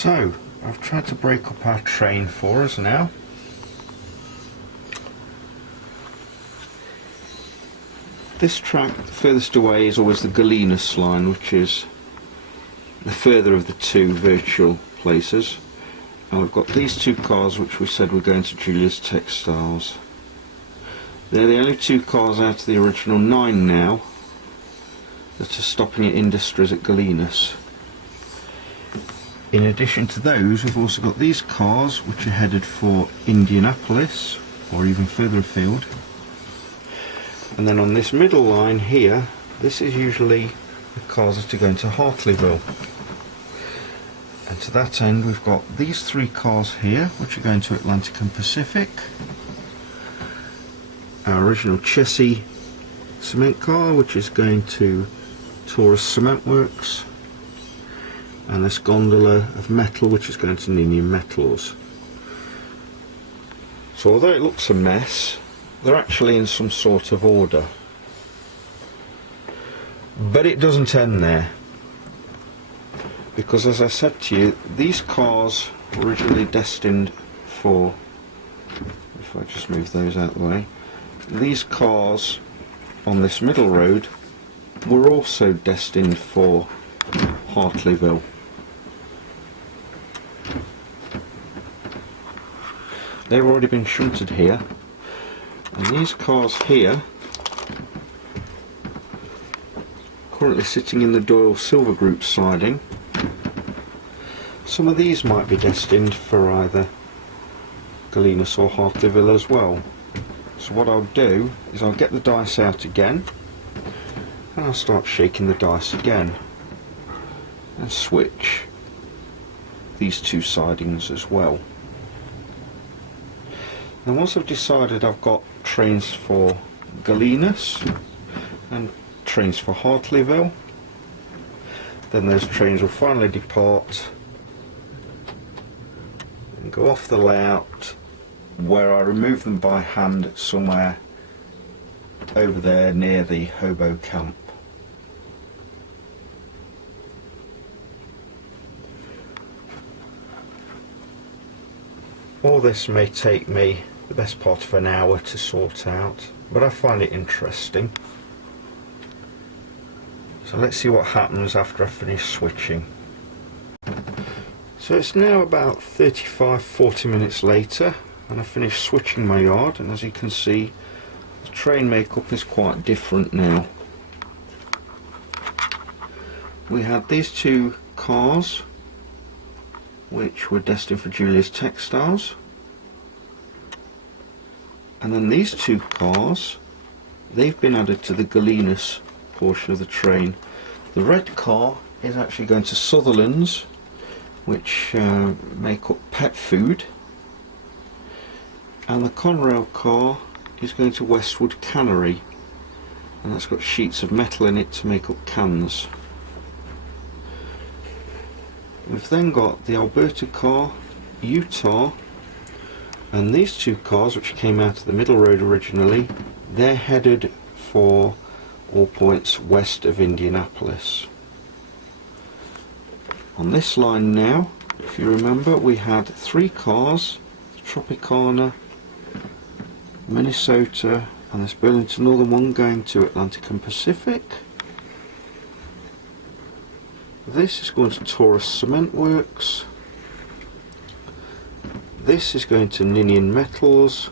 So I've tried to break up our train for us now. This track, the furthest away, is always the Galenus line, which is the further of the two virtual places. And we've got these two cars which we said were going to Julia's Textiles. They're the only two cars out of the original 9 now that are stopping at Industries at Galenus. In addition to those, we've also got these cars which are headed for Indianapolis or even further afield. And then on this middle line here, this is usually the cars that are going to Hartleyville. And to that end we've got these 3 cars here which are going to Atlantic and Pacific. Our original Chessie cement car which is going to Taurus Cement Works. And this gondola of metal which is going to Ninian Metals. So although it looks a mess, they're actually in some sort of order. But it doesn't end there. Because as I said to you, these cars were originally destined for, if I just move those out of the way, these cars on this middle road were also destined for Hartleyville. They've already been shunted here, and these cars here, currently sitting in the Doyle Silver Group siding, some of these might be destined for either Galenus or Hartleyville as well. So what I'll do is I'll get the dice out again, and I'll start shaking the dice again and switch these 2 sidings as well. And once I've decided I've got trains for Galenus and trains for Hartleyville, then those trains will finally depart and go off the layout, where I remove them by hand somewhere over there near the hobo camp. All this may take me the best part of an hour to sort out, but I find it interesting. So let's see what happens after I finish switching. So it's now about 35-40 minutes later, and I finished switching my yard, and as you can see, the train makeup is quite different now. We had these 2 cars which were destined for Julia's Textiles, and then these 2 cars, they've been added to the Galenus portion of the train. The red car is actually going to Sutherland's, which make up pet food, and the Conrail car is going to Westwood Cannery, and that's got sheets of metal in it to make up cans. We've then got the Alberta car, Utah, and these 2 cars which came out of the middle road originally, they're headed for all points west of Indianapolis. On this line now, if you remember, we had 3 cars, Tropicana, Minnesota, and this Burlington Northern one going to Atlantic and Pacific. This is going to Taurus Cement Works. This is going to Ninian Metals.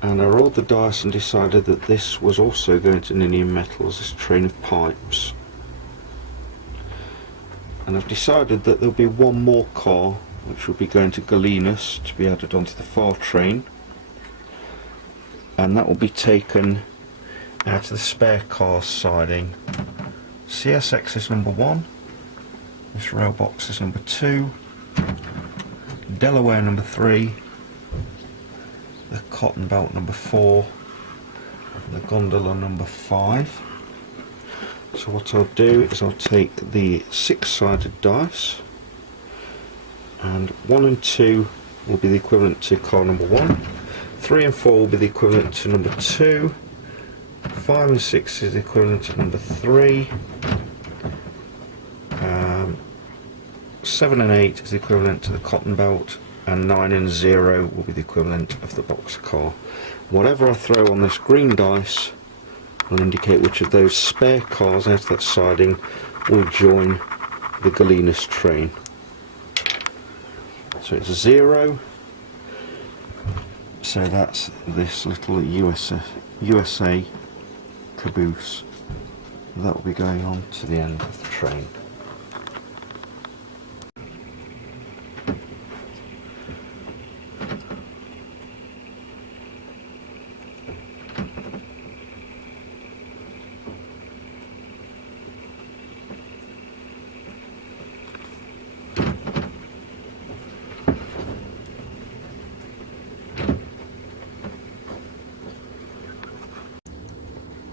And I rolled the dice and decided that this was also going to Ninian Metals, this train of pipes. And I've decided that there'll be 1 more car which will be going to Galenus to be added onto the far train, and that will be taken out of the spare cars siding. CSX is number 1, this rail box is number 2, Delaware number 3, the cotton belt number 4, and the gondola number 5. So what I'll do is I'll take the 6-sided dice, and 1 and 2 will be the equivalent to car number 1, 3 and 4 will be the equivalent to number 2, 5 and 6 is the equivalent to number 3, 7 and 8 is the equivalent to the cotton belt, and 9 and 0 will be the equivalent of the box car. Whatever I throw on this green dice will indicate which of those spare cars out of that siding will join the Galenas train. So it's 0, so that's this little USA caboose that will be going on to the end of the train.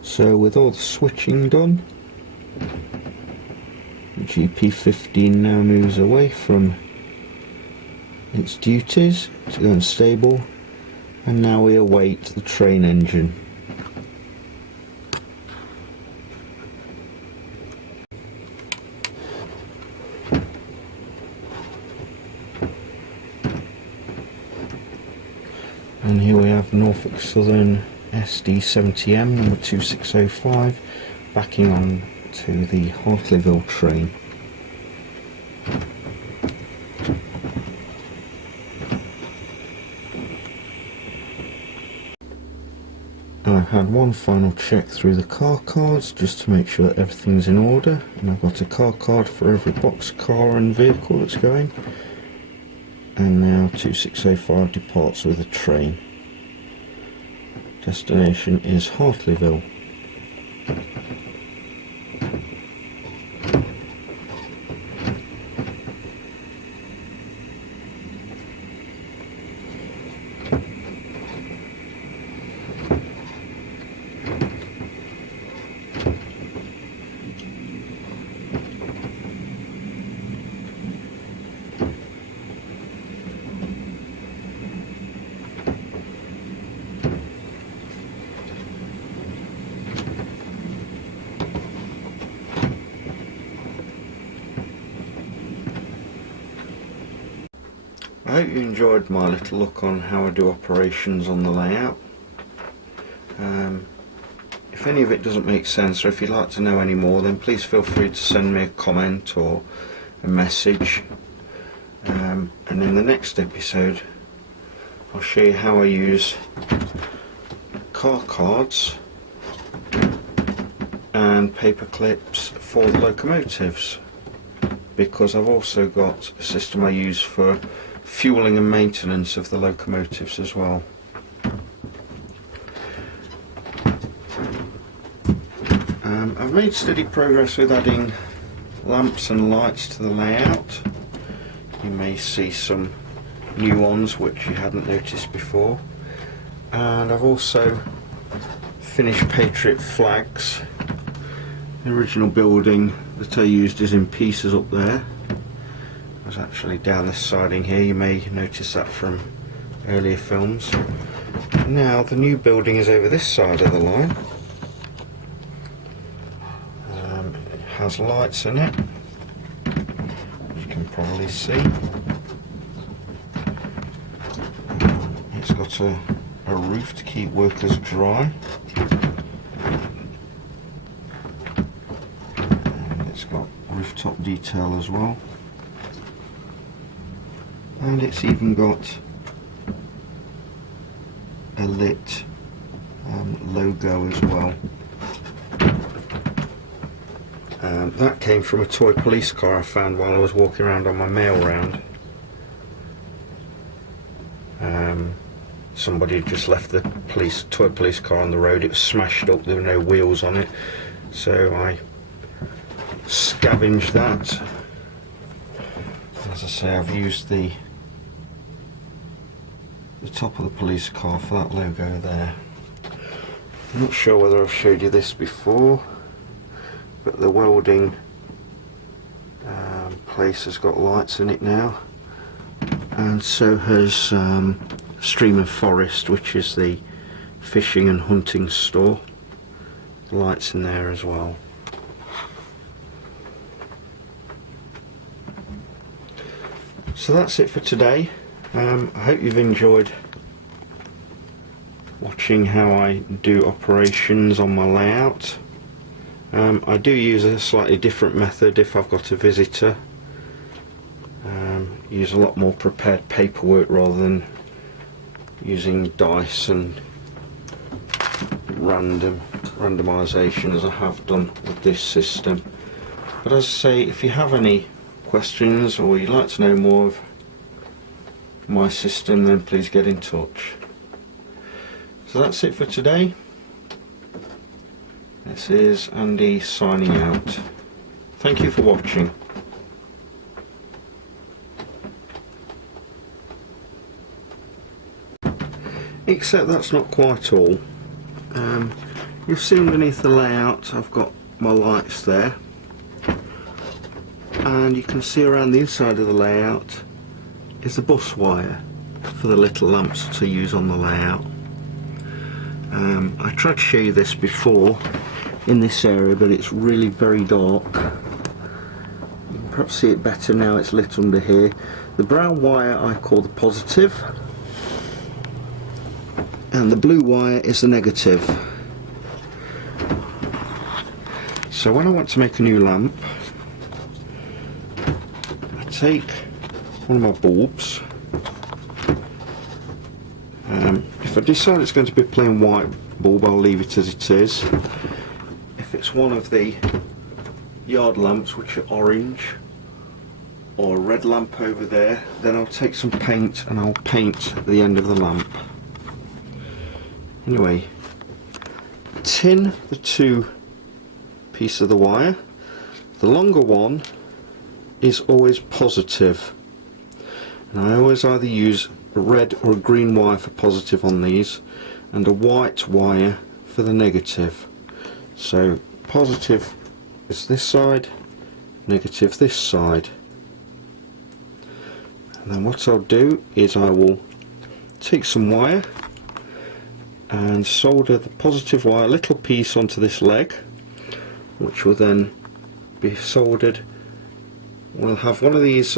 So with all the switching done, GP15 now moves away from its duties to go unstable, and now we await the train engine. And here we have Norfolk Southern SD70M number 2605 backing on to the Hartleyville train. I've had one final check through the car cards just to make sure that everything's in order, and I've got a car card for every box car and vehicle that's going, and now 2605 departs with a train. Destination is Hartleyville. I hope you enjoyed my little look on how I do operations on the layout. If any of it doesn't make sense, or if you'd like to know any more, then please feel free to send me a comment or a message, and in the next episode I'll show you how I use car cards and paper clips for the locomotives, because I've also got a system I use for fueling and maintenance of the locomotives as well. I've made steady progress with adding lamps and lights to the layout. You may see some new ones which you hadn't noticed before, and I've also finished Patriot flags. The original building that I used is in pieces up there. I was actually down this siding here, you may notice that from earlier films. Now the new building is over this side of the line. It has lights in it, as you can probably see. It's got a roof to keep workers dry. And it's got rooftop detail as well. And it's even got a lit logo as well. That came from a toy police car I found while I was walking around on my mail round. Somebody had just left the toy police car on the road. It was smashed up, there were no wheels on it, so I scavenged that. As I say, I've used the top of the police car for that logo there. I'm not sure whether I've showed you this before, but the welding place has got lights in it now, and so has Stream of Forest, which is the fishing and hunting store. Lights in there as well. So that's it for today. I hope you've enjoyed watching how I do operations on my layout. I do use a slightly different method if I've got a visitor. Use a lot more prepared paperwork rather than using dice and randomisation as I have done with this system. But as I say, if you have any questions or you'd like to know more of my system, then please get in touch. So that's it for today. This is Andy signing out. Thank you for watching. Except that's not quite all. You'll see underneath the layout I've got my lights there, and you can see around the inside of the layout is the bus wire for the little lamps to use on the layout. I tried to show you this before in this area, but it's really very dark. You can perhaps see it better now it's lit under here. The brown wire I call the positive, and the blue wire is the negative. So when I want to make a new lamp, I take one of my bulbs. If I decide it's going to be a plain white bulb, I'll leave it as it is. If it's one of the yard lamps, which are orange, or a red lamp over there, then I'll take some paint and I'll paint the end of the lamp. Anyway, tin the two pieces of the wire. The longer one is always positive, and I always either use a red or a green wire for positive on these and a white wire for the negative. So positive is this side, negative this side. And then what I'll do is I will take some wire and solder the positive wire, a little piece, onto this leg, which will then be soldered. We'll have one of these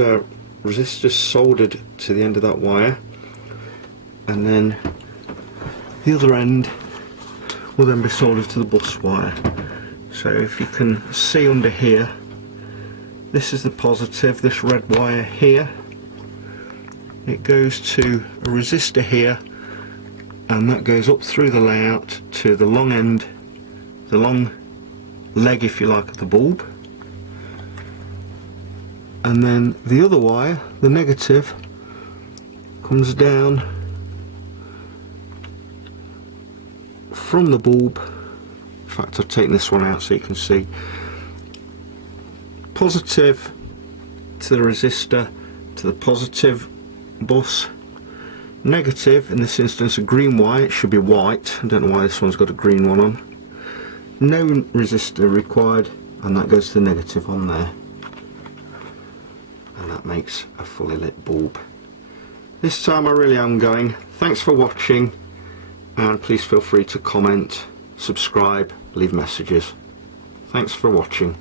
resistors soldered to the end of that wire, and then the other end will then be soldered to the bus wire. So if you can see under here, this is the positive, this red wire here, it goes to a resistor here, and that goes up through the layout to the long end, the long leg if you like of the bulb, and then the other wire, the negative, comes down from the bulb. In fact, I've taken this one out so you can see. Positive to the resistor, to the positive bus. Negative, in this instance a green wire, it should be white, I don't know why this one's got a green one on. No resistor required, and that goes to the negative on there. And that makes a fully lit bulb. This time I really am going. Thanks for watching, and please feel free to comment, subscribe, leave messages. Thanks for watching.